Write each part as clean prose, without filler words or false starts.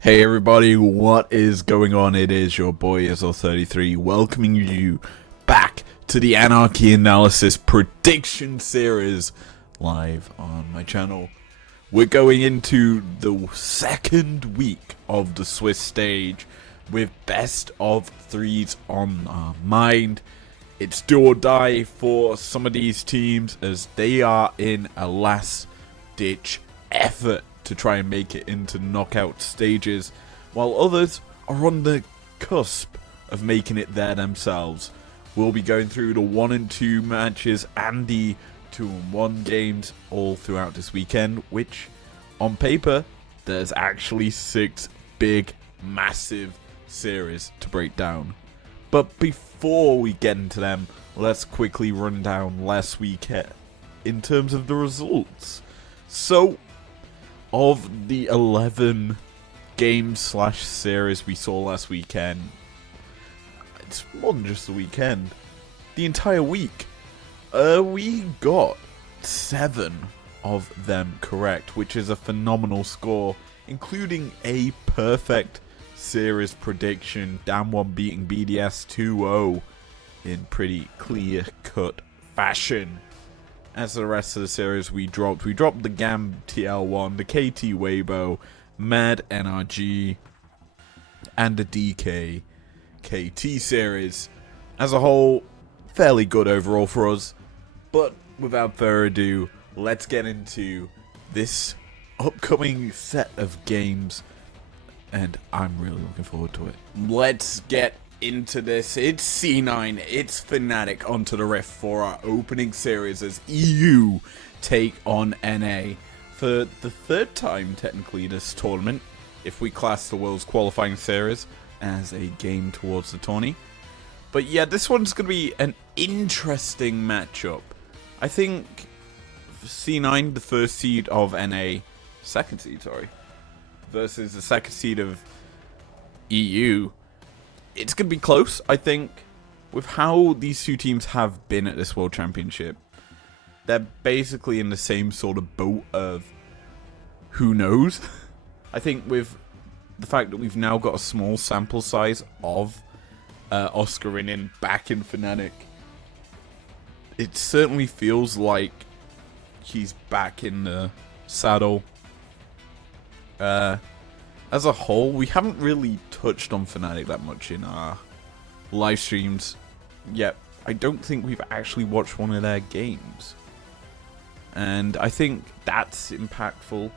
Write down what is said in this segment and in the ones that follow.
Hey everybody, what is going on? It is your boy Izlo33 welcoming you back to the Anarchy Analysis Prediction Series live on my channel. We're going into the second week of the Swiss stage with best of threes on our mind. It's do or die for some of these teams as they are in a last-ditch effort to try and make it into knockout stages, while others are on the cusp of making it there themselves. We'll be going through the 1 and 2 matches and the 2 and 1 games all throughout this weekend, which on paper there's actually 6 big, massive series to break down. But before we get into them, let's quickly run down last weekend in terms of the results. So, of the 11 games/series we saw last weekend, it's more than just the weekend, the entire week, we got 7 of them correct, which is a phenomenal score, including a perfect series prediction, Damwon beating BDS 2-0 in pretty clear-cut fashion. As the rest of the series we dropped the GAM TL1, the KT Weibo, Mad NRG, and the DK KT series. As a whole, fairly good overall for us. But without further ado, let's get into this upcoming set of games, and I'm really looking forward to it. Let's get into this. It's C9, it's Fnatic onto the rift for our opening series as EU take on NA for the third time technically this tournament, if we class the World's qualifying series as a game towards the tourney. But yeah, this one's going to be an interesting matchup. I think C9, the first seed of NA, second seed, sorry, versus the second seed of EU. It's going to be close, I think, with how these two teams have been at this World Championship. They're basically in the same sort of boat of who knows. I think with the fact that we've now got a small sample size of Oscarinin back in Fnatic, it certainly feels like he's back in the saddle. As a whole, we haven't really touched on Fnatic that much in our live streams yet. I don't think we've actually watched one of their games, and I think that's impactful.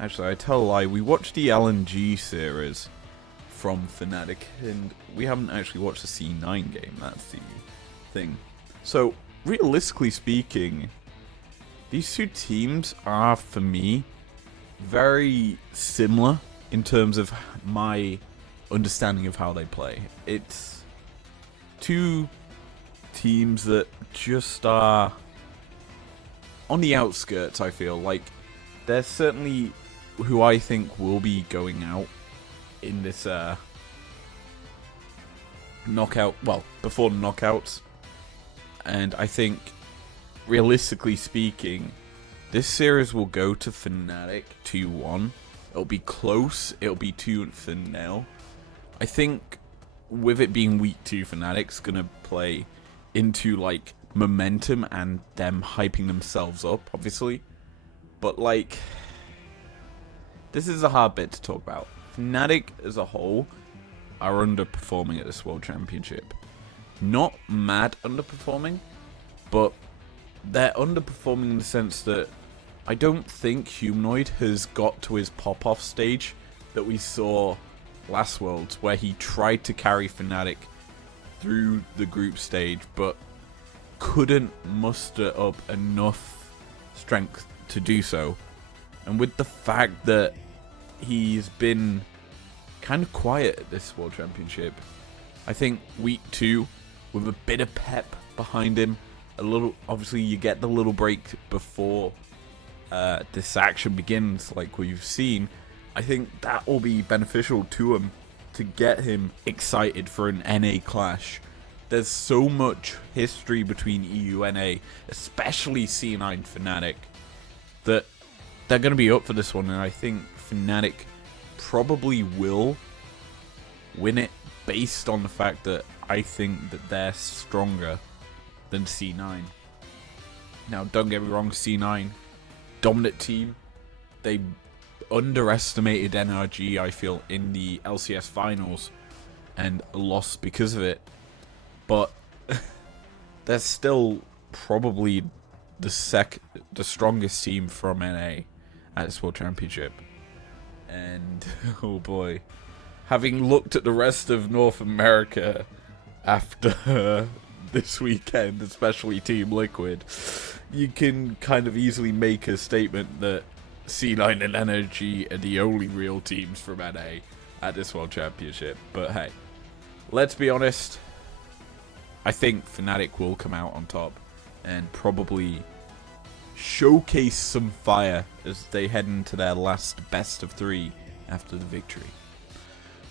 Actually, I tell a lie, we watched the LNG series from Fnatic, and we haven't actually watched the C9 game, that's the thing. So, realistically speaking, these two teams are, for me, very similar in terms of my understanding of how they play. It's two teams that just are on the outskirts, I feel. Like, they're certainly who I think will be going out in this knockout, well, before the knockouts. And I think, realistically speaking, this series will go to Fnatic 2-1. It'll be close. It'll be 2-0. I think with it being week 2, Fnatic's gonna play into like momentum and them hyping themselves up, obviously. But like, this is a hard bit to talk about. Fnatic as a whole are underperforming at this World Championship. Not mad underperforming, but they're underperforming in the sense that I don't think Humanoid has got to his pop-off stage that we saw last Worlds, where he tried to carry Fnatic through the group stage, but couldn't muster up enough strength to do so. And with the fact that he's been kind of quiet at this World Championship, I think week 2, with a bit of pep behind him, a little, obviously you get the little break before this action begins, like we've seen. I think that will be beneficial to him to get him excited for an NA clash. There's so much history between EU and NA, especially C9 Fnatic, that they're going to be up for this one, and I think Fnatic probably will win it based on the fact that I think that they're stronger than C9. Now, don't get me wrong, C9, dominant team. They underestimated NRG, I feel, in the LCS finals and lost because of it. But they're still probably the strongest team from NA at this World Championship. And, oh boy, having looked at the rest of North America after this weekend, especially Team Liquid, you can kind of easily make a statement that C9 and NRG are the only real teams from NA at this World Championship. But hey, let's be honest, I think Fnatic will come out on top and probably showcase some fire as they head into their last best of 3 after the victory.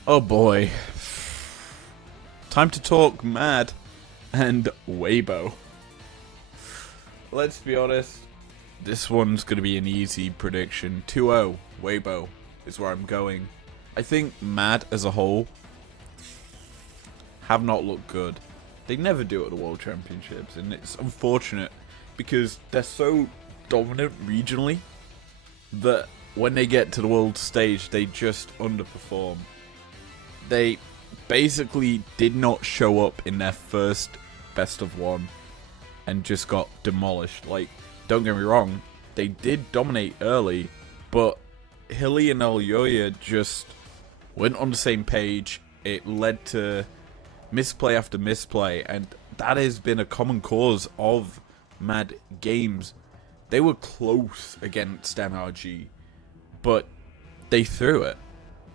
Oh boy. Time to talk Mad and Weibo. Let's be honest, this one's going to be an easy prediction. 2-0 Weibo is where I'm going. I think Mad as a whole have not looked good. They never do at the World Championships, and it's unfortunate because they're so dominant regionally that when they get to the world stage, they just underperform. They basically did not show up in their first best of 1 and just got demolished. Like, don't get me wrong, they did dominate early, but Hilly and Elyoya just weren't on the same page. It led to misplay after misplay, and that has been a common cause of Mad games. They were close against NRG, but they threw it.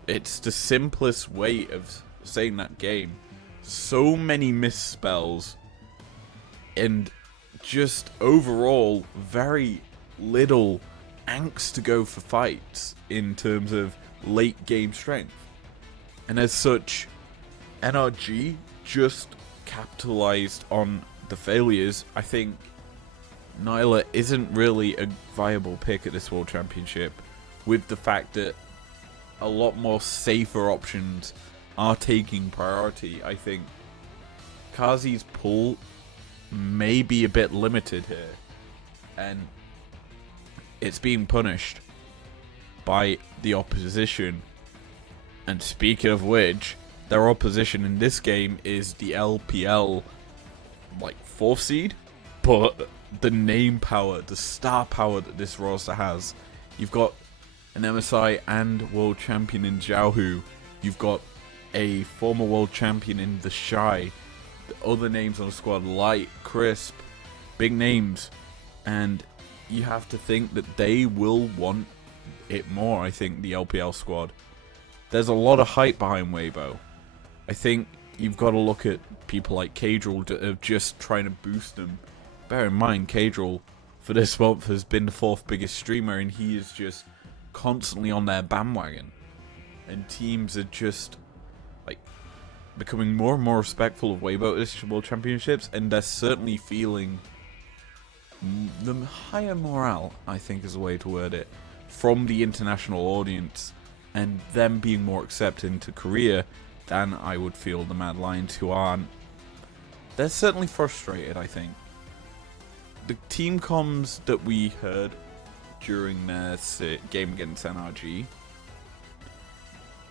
It's the simplest way of saying that game. So many misspells, and just overall very little angst to go for fights in terms of late game strength. And as such, NRG just capitalized on the failures. I think Nyla isn't really a viable pick at this World Championship, with the fact that a lot more safer options are taking priority. I think Kazi's pull may be a bit limited here, and it's being punished by the opposition. And speaking of which, their opposition in this game is the LPL, like, 4th seed, but the name power, the star power that this roster has. You've got an MSI and world champion in Xiaohu. You've got a former world champion in The Shy. The other names on the squad, Light, Crisp, big names. And you have to think that they will want it more, I think, the LPL squad. There's a lot of hype behind Weibo. I think you've got to look at people like Kadril that are just trying to boost them. Bear in mind, Kadril for this month has been the 4th biggest streamer, and he is just constantly on their bandwagon. And teams are just like becoming more and more respectful of Weibo at this World Championships, and they're certainly feeling the higher morale, I think is the way to word it, from the international audience, and them being more accepted into Korea than I would feel the Mad Lions, who aren't. They're certainly frustrated, I think. The team comms that we heard during their game against NRG,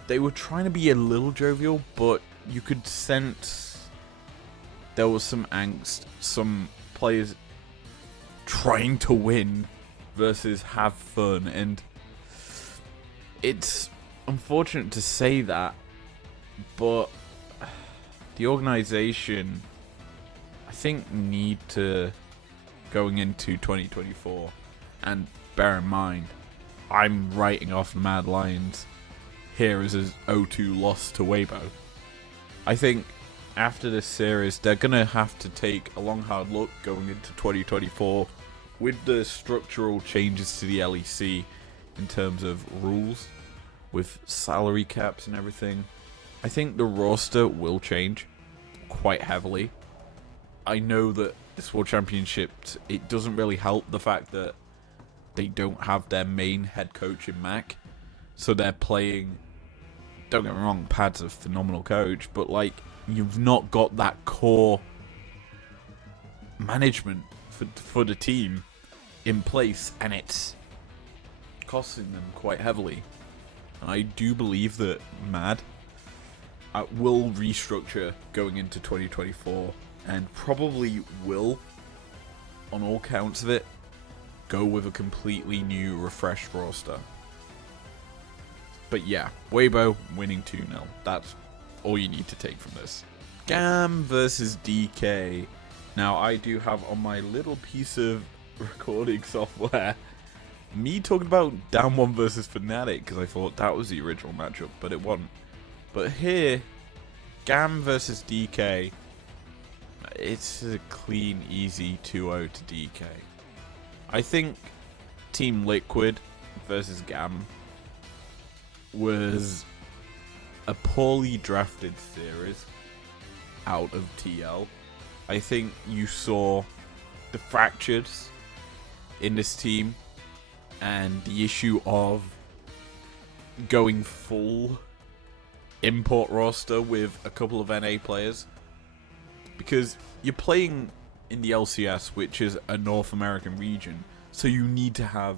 they were trying to be a little jovial, but you could sense there was some angst, some players trying to win versus have fun, and it's unfortunate to say that, but the organization, I think, need to, going into 2024, and bear in mind, I'm writing off the Mad Lions here as a 0-2 loss to Weibo. I think after this series, they're going to have to take a long, hard look going into 2024 with the structural changes to the LEC in terms of rules, with salary caps and everything. I think the roster will change quite heavily. I know that this World Championship, it doesn't really help the fact that they don't have their main head coach in Mac, so they're playing don't get me wrong, Pad's a phenomenal coach, but like, you've not got that core management for the team in place, and it's costing them quite heavily. And I do believe that Mad will restructure going into 2024, and probably will, on all counts of it, go with a completely new, refreshed roster. But yeah, Weibo winning 2-0. That's all you need to take from this. Gam versus DK. Now, I do have on my little piece of recording software me talking about Down 1 versus Fnatic, because I thought that was the original matchup, but it wasn't. But here, Gam versus DK, it's a clean, easy 2-0 to DK. I think Team Liquid versus Gam was a poorly drafted series out of TL. I think you saw the fractures in this team and the issue of going full import roster with a couple of NA players, because you're playing in the LCS, which is a North American region, so you need to have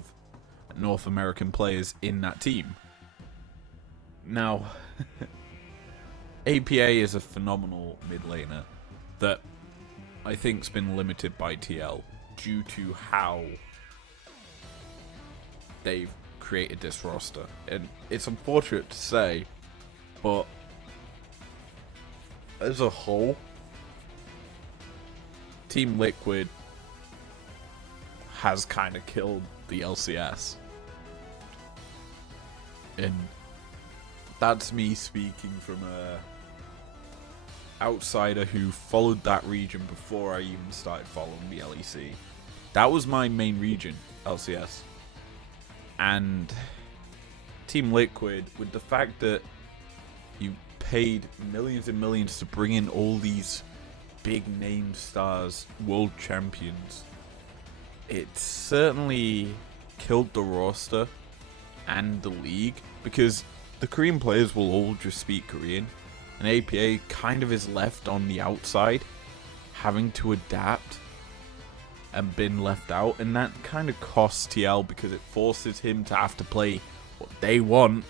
North American players in that team. Now, APA is a phenomenal mid laner that I think's been limited by TL due to how they've created this roster. And it's unfortunate to say, but as a whole, Team Liquid has kind of killed the LCS. And that's me speaking from a outsider who followed that region before I even started following the LEC. That was my main region, LCS. And Team Liquid, with the fact that you paid millions and millions to bring in all these big name stars, world champions, it certainly killed the roster and the league, because the Korean players will all just speak Korean, and APA kind of is left on the outside, having to adapt and been left out, and that kind of costs TL because it forces him to have to play what they want.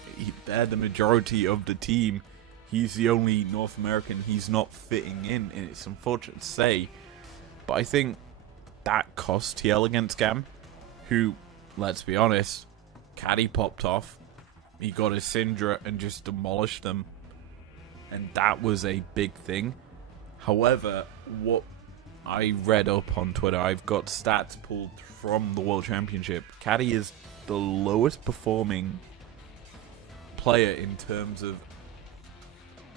They're the majority of the team. He's the only North American. He's not fitting in, and it's unfortunate to say, but I think that cost TL against Gam, who, let's be honest, Caddy popped off. He got his Syndra and just demolished them, and that was a big thing. However, what I read up on Twitter, I've got stats pulled from the World Championship. Caddy is the lowest performing player in terms of,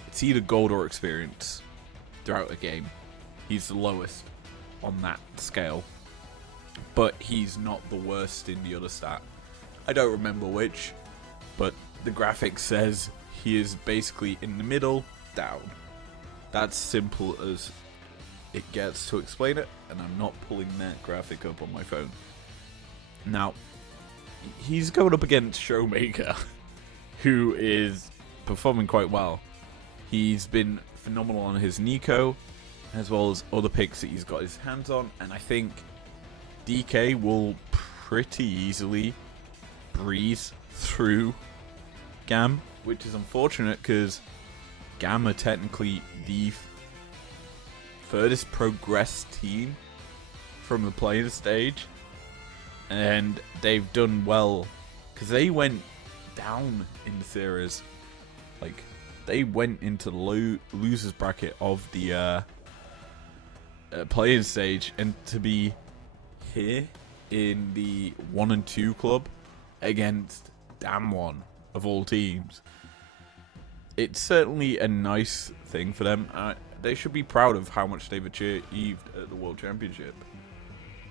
it's either gold or experience throughout a game. He's the lowest on that scale, but he's not the worst in the other stat. I don't remember which, but the graphic says he is basically in the middle, down. That's simple as it gets to explain it, and I'm not pulling that graphic up on my phone. Now, he's going up against Showmaker, who is performing quite well. He's been phenomenal on his Nico, as well as other picks that he's got his hands on, and I think DK will pretty easily breeze through Gam, which is unfortunate because Gam are technically the furthest progressed team from the playing stage, and they've done well because they went down in the series. Like, they went into the losers bracket of the playing stage, and to be here in the 1 and 2 club against Damn One of all teams, it's certainly a nice thing for them. They should be proud of how much they've achieved at the World Championship,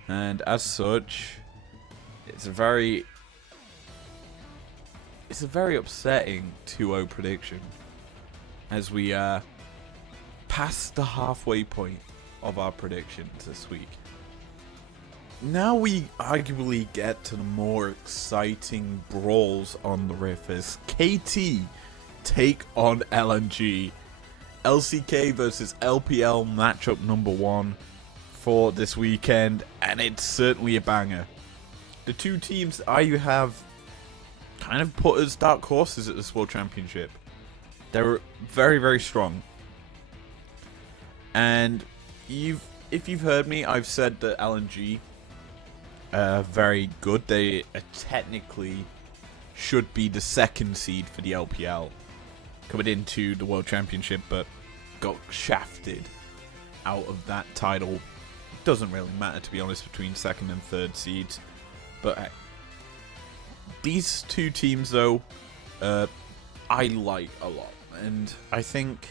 and as such, it's a very upsetting 2-0 prediction as we pass the halfway point of our predictions this week. Now we arguably get to the more exciting brawls on the Rift, as KT take on LNG. LCK versus LPL matchup number 1 for this weekend, and it's certainly a banger. The two teams I have kind of put as dark horses at this World Championship. They're very, very strong. And if you've heard me, I've said that LNG are very good. They technically should be the 2nd seed for the LPL coming into the World Championship, but got shafted out of that title. Doesn't really matter, to be honest, between 2nd and 3rd seeds. But these two teams, though, I like a lot. And I think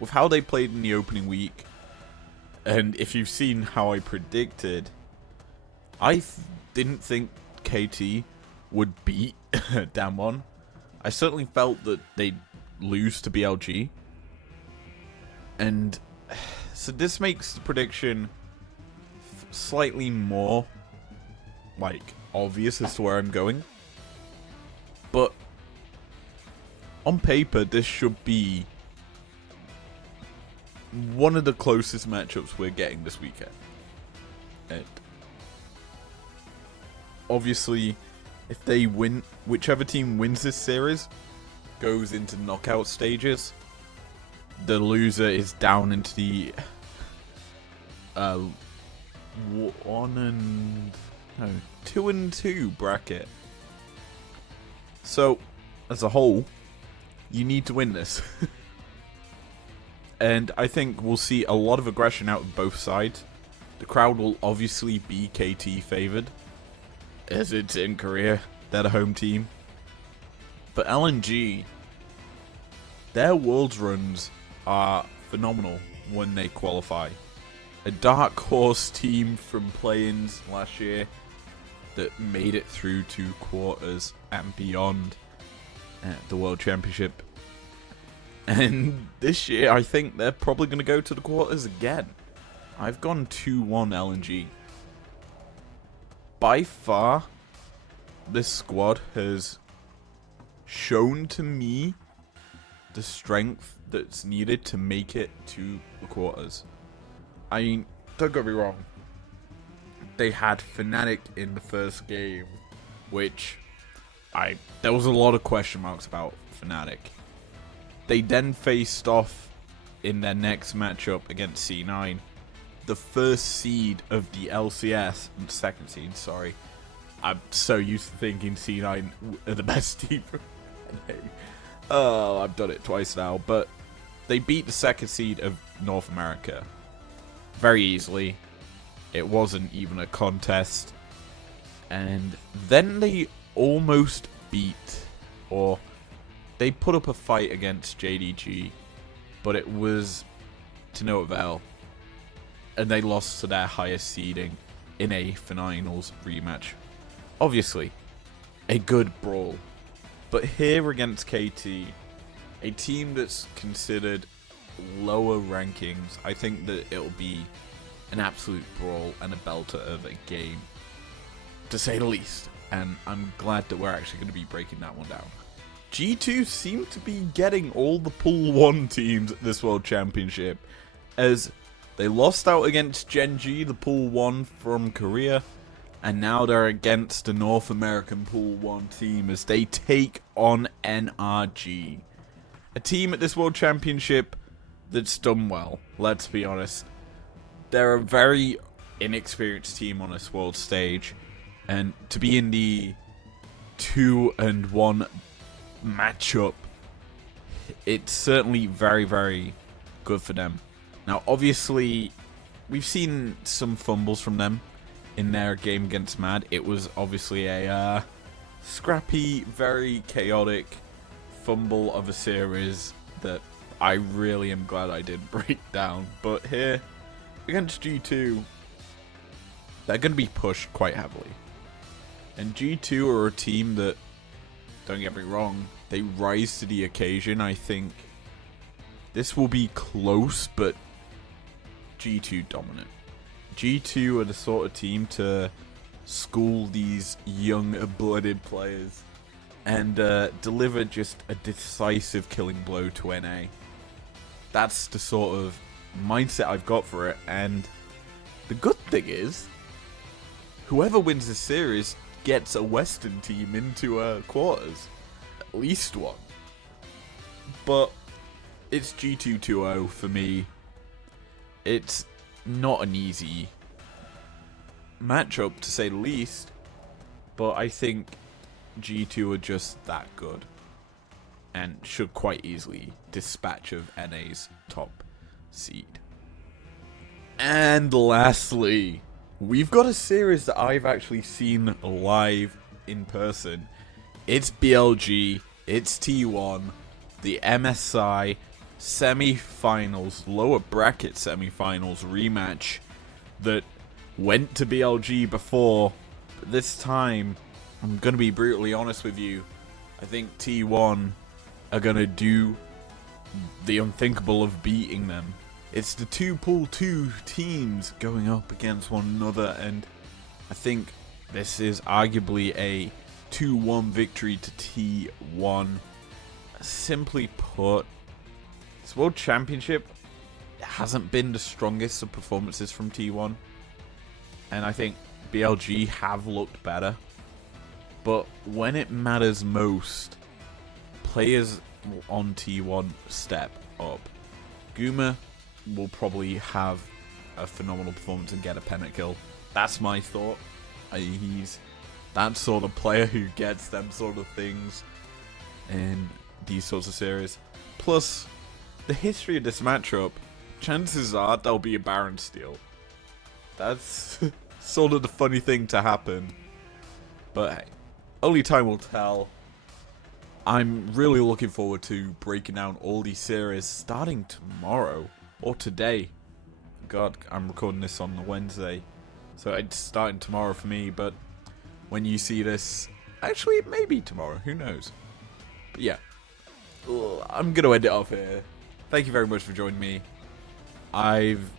with how they played in the opening week, and if you've seen how I predicted, I didn't think KT would beat Damwon. I certainly felt that they'd lose to BLG. And so this makes the prediction slightly more, like, obvious as to where I'm going. But on paper, this should be one of the closest matchups we're getting this weekend. And obviously, if they win, whichever team wins this series goes into knockout stages. The loser is down into the 2 and 2 bracket. So, as a whole, you need to win this. And I think we'll see a lot of aggression out of both sides. The crowd will obviously be KT favored, as it's in Korea. They're the home team. But LNG, their Worlds runs are phenomenal when they qualify. A dark horse team from play-ins last year that made it through to quarters and beyond at the World Championship. And this year, I think they're probably going to go to the quarters again. I've gone 2-1 LNG. By far, this squad has shown to me the strength that's needed to make it to the quarters. I mean, don't get me wrong. They had Fnatic in the first game, which there was a lot of question marks about Fnatic. They then faced off in their next matchup against C9, the 1st seed of the LCS, 2nd seed, sorry. I'm so used to thinking C9 are the best team. Oh, I've done it twice now, but they beat the 2nd seed of North America very easily. It wasn't even a contest. And then they almost beat, or they put up a fight against JDG, but it was to no avail. And they lost to their highest seeding in a finals rematch. Obviously, a good brawl. But here against KT, a team that's considered lower rankings, I think that it'll be an absolute brawl and a belter of a game, to say the least. And I'm glad that we're actually going to be breaking that one down. G2 seem to be getting all the Pool 1 teams at this World Championship, as they lost out against Gen G, the Pool 1 from Korea, and now they're against the North American Pool 1 team as they take on NRG. A team at this World Championship that's done well, let's be honest. They're a very inexperienced team on this world stage, and to be in the 2-1 matchup, it's certainly very, very good for them. Now, obviously, we've seen some fumbles from them in their game against Mad. It was obviously a scrappy, very chaotic fumble of a series that I really am glad I did break down. But here, against G2, they're going to be pushed quite heavily. And G2 are a team that, don't get me wrong, they rise to the occasion. I think this will be close, but G2 dominant. G2 are the sort of team to school these young, blooded players and deliver just a decisive killing blow to NA. That's the sort of mindset I've got for it, and the good thing is, whoever wins this series gets a Western team into quarters. At least one. But it's G2-2-0 for me. It's not an easy matchup, to say the least, but I think G2 are just that good and should quite easily dispatch of NA's top seed. And lastly, we've got a series that I've actually seen live in person. It's BLG, it's T1, the MSI semi-finals, lower bracket semi-finals rematch that went to BLG before. But this time, I'm going to be brutally honest with you, I think T1 are going to do the unthinkable of beating them. It's the two Pool 2 teams going up against one another, and I think this is arguably a 2-1 victory to T1. Simply put, this World Championship hasn't been the strongest of performances from T1, and I think BLG have looked better. But when it matters most, players on T1 step up. Guma will probably have a phenomenal performance and get a pentakill. That's my thought. He's that sort of player who gets them sort of things in these sorts of series. Plus, the history of this matchup, chances are there'll be a Baron steal. That's sort of the funny thing to happen. But hey, only time will tell. I'm really looking forward to breaking down all these series starting tomorrow. Or today. God, I'm recording this on the Wednesday. So it's starting tomorrow for me, but when you see this, actually it may be tomorrow, who knows. But yeah, I'm going to end it off here. Thank you very much for joining me. I've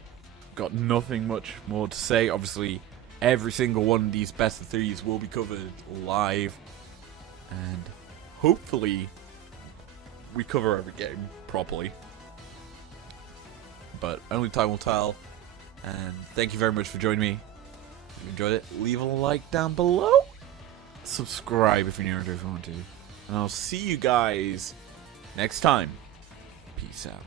got nothing much more to say. Obviously, every single one of these best of threes will be covered live. And hopefully, we cover every game properly. But only time will tell. And thank you very much for joining me. If you enjoyed it, leave a like down below. Subscribe if you're new, if you want to. And I'll see you guys next time. Peace out.